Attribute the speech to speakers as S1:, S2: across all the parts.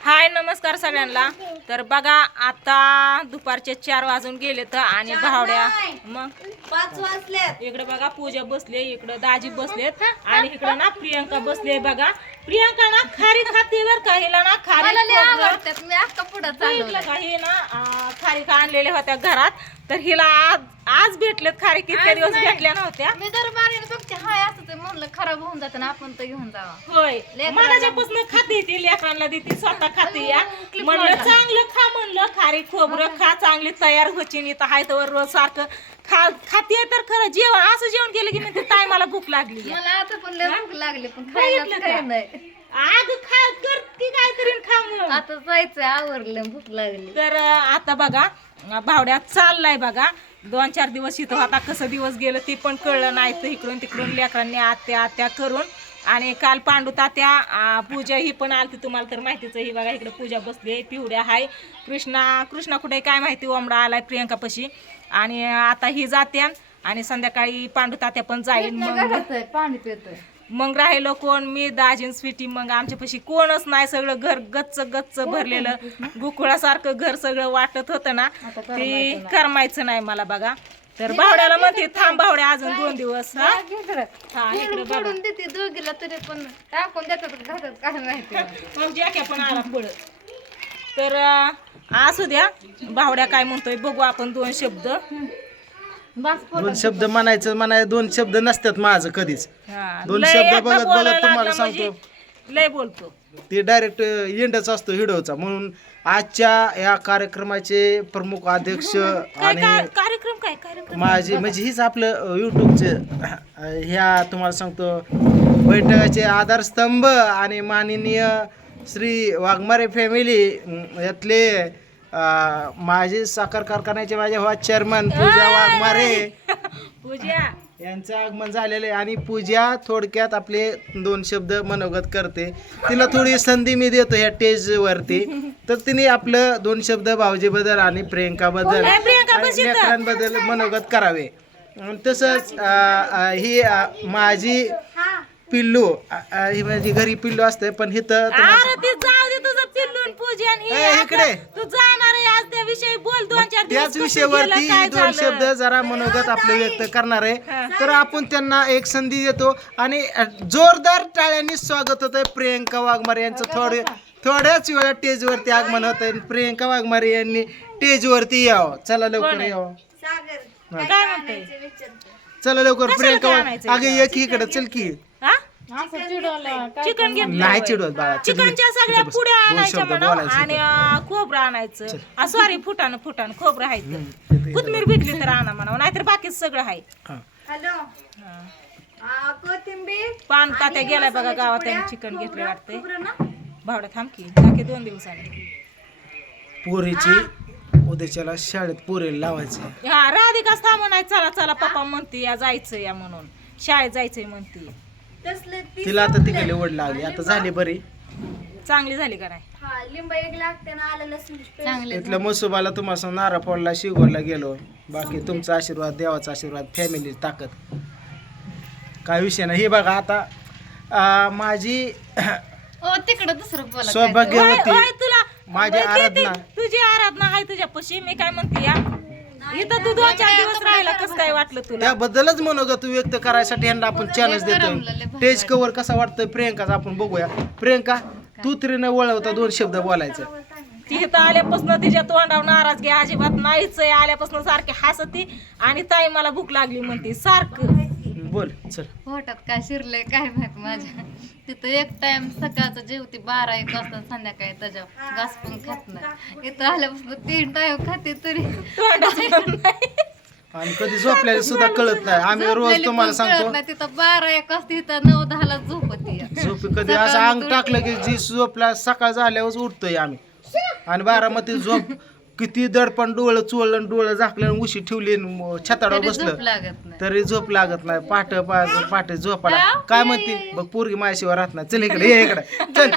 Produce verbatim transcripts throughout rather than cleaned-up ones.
S1: हाय नमस्कार सगळ्यांना। तर बघा आता दुपारचे चार वाजून गेले तर आणि भावड्या मग
S2: पाच वाजल्यात।
S1: इकडे बघा पूजा बसले, इकडे दाजी बसलेत आणि इकडे ना प्रियंका बसले। बघा प्रियंका ना खारी खाते बर का, हिला ना खारी
S2: आवडतात, मी अख्खा पुढं चालवलं
S1: काही ना खारी का आणलेल्या होत्या घरात, तर हिला आज आज भेटलेत खारी, किती दिवस भेटल्या नव्हत्या।
S2: मी जर बारीने बघते हाय असं ते म्हणलं खराब होऊन जातं ना, आपण तर घेऊन जावा।
S1: होय माझ्यापासून खाते ती, लेकरांना देते, स्वतः खाते या। म्हणलं चांगलं खा, म्हणलं खारी खोबरं खा, चांगली तयार व्हायची तर हाय तर रोज सारखं खा खाते तर खरं जेवण असं जेवण केलं की म्हणते ताई मला भूक लागली।
S2: मला आता पण लय भूक लागली पण खायला काही नाही।
S1: आग खा करती काहीतरी खा मग,
S2: आता जायचं आवरलं, भूक लागली।
S1: तर आता बघा भावड्या चाललाय बघा, दोन चार दिवस इथं होता, कसं दिवस गेलं ते पण कळलं नाही। तर इकडून तिकडून लेकरांनी आत्या आत्या करून आणि काल पांडू तात्या पूजा ही पण आलती, तुम्हाला तर माहितीच ही। बघा इकडे पूजा बसली, पिवड्या हाय, कृष्णा कृष्णा कुठे काय माहिती, ओमडा आलाय प्रियंका पशी आणि आता ही जात्या आणि संध्याकाळी पांडू तात्या पण जाईल। मग
S2: पाणी पितोय,
S1: मग राहिलो कोण, मी दाजीन स्वीटी, मग आमच्यापाशी कोणच नाही, सगळं घर गच्च गच्च भरलेलं, गोकुळासारखं घर सगळं वाटत होतं ना, ते करमायचं नाही मला बघा। तर भावड्याला म्हणते थांब भावड्या अजून दोन दिवस। हा इकडे
S2: पडून देते दोघीला तरी पण टाकून देतात घातात काय माहिती।
S1: मग जॅक्या पण आला पडत। तर असू द्या, भावड्या काय म्हणतोय बघू आपण, दोन शब्द
S3: दोन शब्द म्हणायचं म्हणायचं दोन शब्द नसतात माझं कधीच। दोन
S1: लय
S3: शब्द
S1: एकदा
S3: बघत बघत
S1: बोलायला
S3: तुम्हाला
S1: लागला
S3: सांगतो,
S1: म्हणजे लय बोलतो
S3: ते डायरेक्ट एंडच असतो हिडोचा। म्हणून आजच्या या कार्यक्रमाचे प्रमुख अध्यक्ष
S1: काय
S3: आणि
S1: काय कार्यक्रम काय कार्यक्रम
S3: माझे म्हणजे हीच आपलं युट्यूबचे ह्या तुम्हाला सांगतो बैठकाचे आधारस्तंभ आणि माननीय श्री वाघमारे फॅमिली यातले अं, माझे साखर कारखान्याचे माझे व्हाईस चेअरमन पूजा वाघमारे
S1: पूजा
S3: यांचं आगमन झालेलं आहे। आणि पूजा थोडक्यात आपले दोन शब्द मनोगत करते, तिला थोडी संधी मी देतो ह्या स्टेजवरती, तर तिने आपलं दोन शब्द भाऊजीबद्दल आणि प्रियंकाबद्दल आणि लेकरांबद्दल मनोगत करावे। आणि तसंच ही माझी पिल्लू, ही माझी घरी पिल्लू असते पण हिथं
S1: अरे ते जाऊ दे तुझं पिल्लून पूजन हे
S3: ए, इकडे.
S1: तू जाणार आहे आज त्या विषयी बोल, दोन चार दिवस
S3: त्याच
S1: कसं
S3: विषयावरती
S1: गेलं, काय
S3: दोन
S1: झालं?
S3: शब्द जरा मनोगत आपले व्यक्त करणार आहे। तर आपण त्यांना एक संधी देतो आणि जोरदार टाळ्यांनी स्वागत होत आहे प्रियंका वाघमारे यांचं। थोडे थोड्याच वेळा स्टेजवरती आगमन होत आहे, प्रियंका वाघमारे यांनी स्टेजवरती यावं। चला लवकर यावं,
S1: काय म्हणतोय?
S3: चला लवकर
S1: कशाला
S3: प्रियंका
S1: काय
S3: वाघ-
S1: आणायचं
S3: अगे एक इकडे चल की,
S1: हा? चिकन घेतलं
S3: नाही
S1: होय.
S3: चिडवत बाळा, चल
S1: चिकनच्या
S3: इथं
S1: सगळ्या
S3: बस.
S1: पुड्या
S3: दोन
S1: आणायच्या
S3: शब्द
S1: म्हणा
S3: बोलायचे
S1: आणि
S3: इथं.
S1: अं, खोबरं आणायचं, सॉरी फुटानं फुटानं खोबरं आहे,
S3: इथं-
S1: कोथमीर भेटली तर आणा म्हणा, नाहीतर बाकीच सगळं आहे।
S3: हा.
S2: हॅलो, कोथिंबीर
S1: पान तात्या गेलाय बघा गावात, त्यांनी चिकन घेतलं वाटतंय।
S2: खोबरं ना?
S1: भावड्या थांब की, बाकी दोन दिवसांनी
S3: पोरीची उद्याच्याला शाळेत पोरीला लावायचं।
S1: हा राधिकाच थांबून आहे, चला चला पप्पा म्हणते या जायचं या म्हणून, शाळेत जायचंय म्हणते।
S2: तसले तीस
S3: तिला आता तिकडे ओढ लागली, आता झाली बरी।
S1: चांगली झाली का नाही?
S2: हा लिंब एक लागते ना, आलं लसूण चांगले
S3: इथल्या मसुबाला तुम्हाला नारा फोडला, शिवगडला गेलो। बाकी तुमचा आशीर्वाद, देवाचा आशीर्वाद, फॅमिली ताकद, काय विषय नाही। हे बघा आता अं, माझी
S2: ओ तिकडे दुसरं बोला
S1: होय,
S3: सौभाग्यवती
S1: होय, तुला
S3: माझी
S1: होय, ते- ते-
S3: आराधना,
S1: तुझी आराधना आहे तुझ्या पशी। मी काय म्हणते या इथं तू दोन चार दिवस राहिला, कसं काय वाटलं तुला?
S3: त्याबद्दलच मनोगत व्यक्त करायसाठी यांना आपण चॅलेंज देतोय। टेज कव्हर कसा वाटतोय प्रियंकाचा आपण बघूया। प्रियंका तू तरी न वळवता दोन शब्द बोलायचं।
S1: ती इथं आल्यापासून तिच्या तोंडावर नाराजगी अजिबात नाहीच आहे, आल्यापासून सारखी हसती आणि ताई मला भूक लागली म्हणते सारखं।
S3: बोल चल।
S2: पोटात काय शिरलंय काय माहित माझ्या, तिथं एक टाइम सकाळचं जेवते बारा एक वाजता, संध्याकाळी त्याच्या घास पण खात नाही। इथं आल्यापासून तीन टाइम खाते तरी
S1: तोंडाचं नाही.
S3: आणि कधी झोपल्याला सुद्धा कळत नाही। आम्ही रोज
S2: झोपलेली
S3: तुम्हाला
S2: पण कळत
S3: सांगतो
S2: नाही, तिथं बारा एक वाजता इथं नऊ दहाला झोपती
S3: झोप कधी असं अंग टाकलं की जी झोपला सकाळ झाल्यावर उठतोय आम्ही। आणि बारामती झोप किती दडपण, डोळं चोळलं, डोळं झाकलं, उशी ठेवली, छताडावर
S2: झोप
S3: बसलं
S2: लागत नाही।
S3: तरी झोप लागत नाही। पाठ पाठ झोपाला काय म्हणते बघ, पोरगी माझ्याशिवाय राहत नाही। चल इकडे, ये इकडे चल।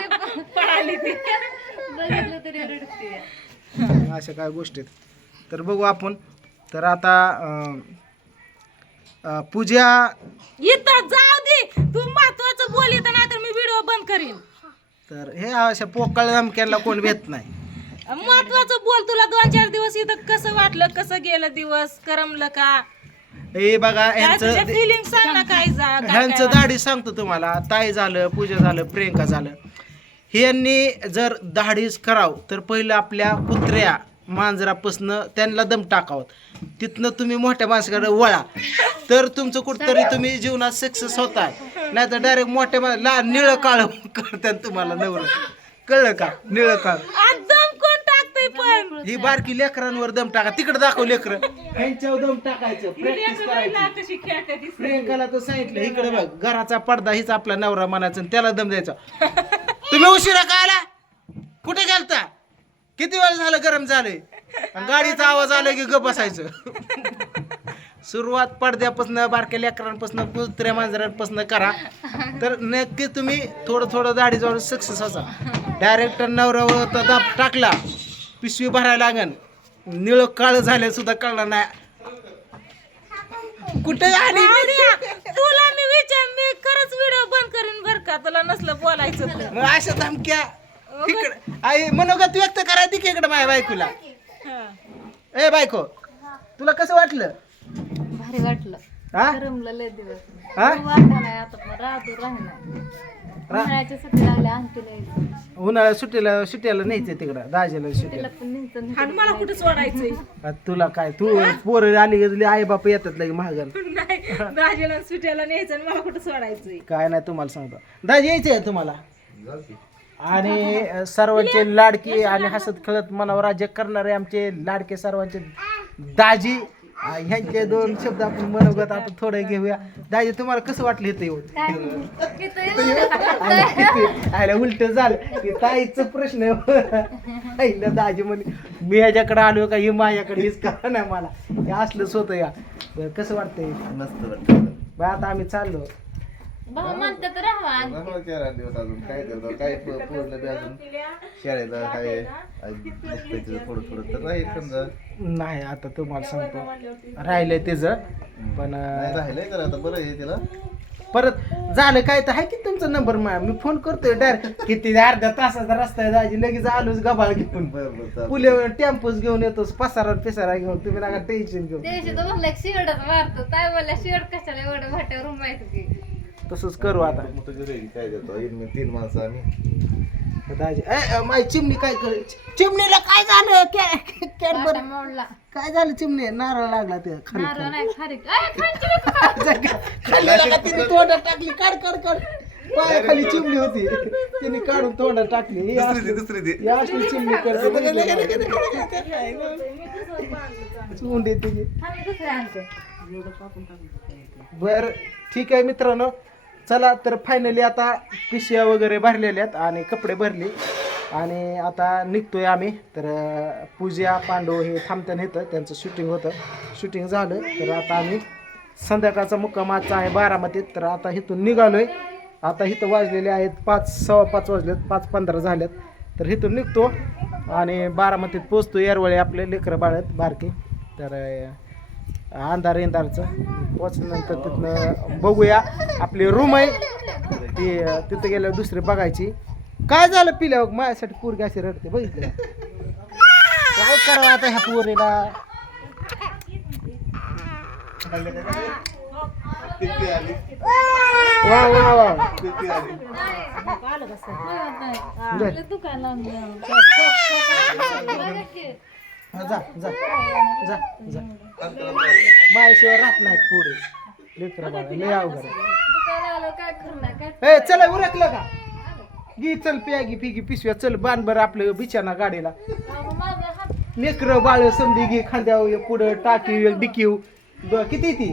S2: बघितलं तरी रडते।
S3: अशा काय गोष्टी आहेत। तर बघू आपण। तर आता अं, अं, पूजा
S1: इथं जाऊ दे, तू महत्वाचं बोल, इथं नाही तर मी व्हिडिओ बंद करीन।
S3: तर हे अशा पोकळ धमक्यांना कोण भेट नाही.
S1: महत्वाचं बोल, तुला दोन चार दिवस इथं कसं वाटलं, कसं गेलं दिवस, करमलं का?
S3: हे बघा ह्यांचं
S1: फिलिंग सांग ना. काय जा काय-
S3: ह्यांचं
S1: काय
S3: दाढी सांगतो तुम्हाला. ताई झालं, पूजा झालं, प्रियंका झालं, ह्यांनी जर दाढीच करावं तर पहिलं आपल्या कुत्र्या मांजरापासनं त्यांना दम टाकावं, तिथनं तुम्ही मोठ्या माणसाकडे वळा, तर तुमचं कुठतरी तुम्ही जीवनात सक्सेस होताय. नाही तर डायरेक्ट मोठ्या मा- ला निळं काळ करतात तुम्हाला नवरं. कळलं का? निळं काळ.
S1: आज दम कोण टाकतंय पण?
S3: ही बारकी लेकरांवर दम टाका. तिकडे दाखव लेकरं, ह्यांच्यावर दम टाकायचं, प्रॅक्टिस करायची.
S1: कशी खेळते ती.
S3: प्रियंकाला तर सांगितलं इकडे बघ, घराचा पडदा हीच आपला नवरा म्हणायचा आणि त्याला दम द्यायचा. तुम्ही उशिरा का आला? कुठे गेलता? किती वेळ झालं गरम झालंय? आणि गाडीचा आवाज आला की गप बसायचं. सुरुवात पडद्यापासून, बारक्या लेकरांपासून, कुत्र्या मांजरांपासून करा, तर नक्की तुम्ही थोडं थोडं दाढी जाऊन सक्सेस असा. डायरेक्ट नवऱ्यावर तर दाब टाकला, पिशवी भरायला लागन, निळ काळ झाले सुद्धा कळलं नाही कुठे आली.
S1: तुला मी विचार, मी खरंच व्हिडिओ बंद करीन बर का, तुला नसलं बोलायचं तर.
S3: मग अशा धमक्या इकडे आई मनोगत व्यक्त करायची की इकडे माझ्या बायकोला.
S1: हा.
S3: ए बायको, तुला कसं वाटलं?
S2: भारी वाटलं,
S3: हा
S2: करमलं लय दिवस.
S3: हा?
S2: वाटलं नाही आता पण राहतो राहिला. उन्हाळ्याच्या सुट्टी लागल्या आणखीला यायचं.
S3: उन्हाळ्या सुट्टीला सुट्ट्याला न्यायचं तिकडं दाजीला सुट्टीला.
S2: तिला पण न्यायचं
S1: आणि मला कुठं सोडायचंय?
S3: आ, तुला काय, तू पोरं आली गेली आई बाप येतात लगे महागन.
S1: नाही, दाजीला सुट्याला न्यायचं आणि मला कुठं सोडायचंय?
S3: काय नाही तुम्हाला सांगतो, दाजी यायचं आहे तुम्हाला. आणि अ, सर्वांचे लाडकी आणि हसत खेळत मनावर राज्य करणारे आमचे लाडके सर्वांचे दाजी, अ, ह्यांचे दोन शब्द आपण मनोगत आपण थोडे घेऊया. दाजी, तुम्हाला कसं वाटलं इथं येऊन? आयला उलट झालं की ताईचं प्रश्न आईला दाजी म्हणे मी ह्याच्याकडे आलो का, ही माझ्याकडे हेच करा नाही मला, हे असलंच होतं या. बरं, कसं वाटतंय?
S4: मस्त वाटतं.
S3: बरं, आता आम्ही चाललो.
S2: भाऊ म्हणतात राहा आणखी.
S4: राहू चार आठ दिवस अजून काय करतो, काय प- पूर्ण बी अजून शाळेला काय बघतोय तिथं थोडं थोडं तर राहील समजा.
S3: नाही, आता तुम्हाला सांगतो राहिलंय त्याचं पण
S4: नाही
S3: अं,
S4: राहिलंय तर आता बरं आहे तिला.
S3: परत झालं काय तर आहे की तुमचा नंबर, मी फोन करतोय डायरेक्ट. किती अर्ध्या तासाचा रस्ता आहे दाजी, लगेच आलोच गबाळ घेऊन,
S4: बरं बरं चालतंय.
S3: पुल्यावर टेम्पोच घेऊन येतोस, पसारा पिसारा घेऊन, तुम्ही नका टेन्शन घेऊन.
S2: त्या दिवशी तर म्हणलं शिवडच मारतो, काय बोलल्या शिवड कशाला एवढं भाट्यावर रूम माहिती की.
S3: तसंच करू आता.
S4: मग तुझी रेडी काय करतो, येईन मी तीन माणसं आम्ही.
S3: दाजी ए, ए, माझी चिमणी काय करे, चिमणीला काय झालं? कॅ- कॅडबरी
S2: वाटा मोडला.
S3: काय झालं? चिमणी नारळ लागला ते खरी
S2: नारळ नाही खारीक. अय, खायची नको का?
S3: खाल्लेला का तिने तोंडात टाकली, काढ काढ काढ, पायाखाली चिमणी होती तिने काढून तोंडात टाकली. ही
S4: दुसरी
S3: असली-
S4: ती दुसरी ती
S3: ही असली चिमणी करते चुंडी तिची.
S2: आम्ही दुसऱ्या आणतो.
S3: बर, ठीक आहे मित्रांनो, चला तर फायनली आता पिशव्या वगैरे भरलेल्या आहेत आणि कपडे भरले आणि आता निघतोय आम्ही. तर अं, पूजा पांडव हे थांबताना येतं, त्यांचं शूटिंग होतं, शूटिंग झालं तर आता आम्ही संध्याकाळचा मुक्काम आजचा आहे बारामतीत. तर आता इथून निघालोय. आता इथं वाजलेले आहेत पाच सव्वा पाच वाजलेत, पाच पंधरा झालेत. तर इथून निघतो आणि बारामतीत पोचतो. येरवळे आपले लेकरं बाळत बारके, तर अं, अंधार इंधारचं पोचल्यानंतर तिथनं बघूया आपली रूम आहे ती, तिथं गेल्यावर दुसरी बघायची. काय झालं पिल्यावर माझ्यासाठी पोरगी अशी रडते, बघितलं काय करावं आता ह्या पोरीला.
S4: किती आली
S3: वा वा वा
S4: किती आली
S3: बर.
S2: दुकान लावून द्या. बघा की.
S3: हा, जा जा जा जा माझ्याशिवाय राहत नाहीत पोरी लेकरं बाळा, लय अवघड आहे.
S2: दुकान लावलं काय करणार काय.
S3: ए चला उरकलं का, गी चल प्यागी पिगी पिशव्या, चल बाण बरं आपलं बिछाना गाडीला.
S2: अहो, माझा हात
S3: लेकरं बाळ समधी घे खांद्यावर, एक पुढं टाकी एक डिकीव. ब- किती ती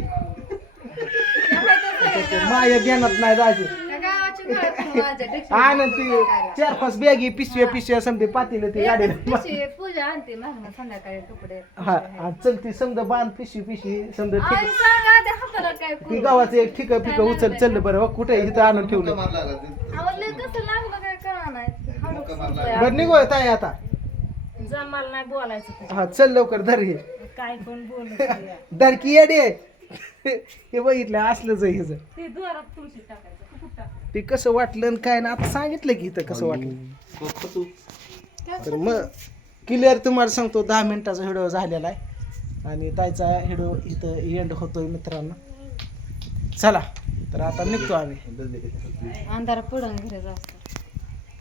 S3: माया ध्यानात नाही दाजी.
S2: त्या गावाची माणसं माझ्या डिक्शनरी
S3: आनंद ती चार पाच बॅगी पिशव्या पिशव्या समधी पातीला ती गाडीला.
S2: दिवशी पूजा आणते मागणं संध्याकाळी कपडे.
S3: हा आणि चल ती समजा बांध पिशवी पिशवी समजा
S2: आई
S3: ठीक.
S2: सांगा त्या हाताला काय
S3: ती
S2: करू?
S3: गावाचं एक ठिक पिक उचल चल बरं हो, कुठे इथं आणून ठेवलं.
S4: मार लागला ते.
S2: आवडले कसं लागलं काय कळणार नाही. हळू सुचलंय.
S3: बरं निघू ताई आता.
S1: जमाल नाही बोलायचं ते.
S3: हा चल लवकर धर हे
S1: काय पण बोल.
S3: धरकी येडे हे बघितलं असलंच आहे हिचं.
S1: ते द्वारात तुळशी टाकायचं. कुठं टाकायचं?
S3: ते कसं वाटलं आणि काय ना आता सांगितलं की इथं कसं वाटलं. तर मग क्लिअर तुम्हाला सांगतो दहा मिनिटाचा व्हिडिओ झालेला आहे आणि त्याचा व्हिडिओ इथं एंड होतोय मित्रांनो. चला तर आता निघतो आम्ही.
S2: अंधार पडून घरी जास्त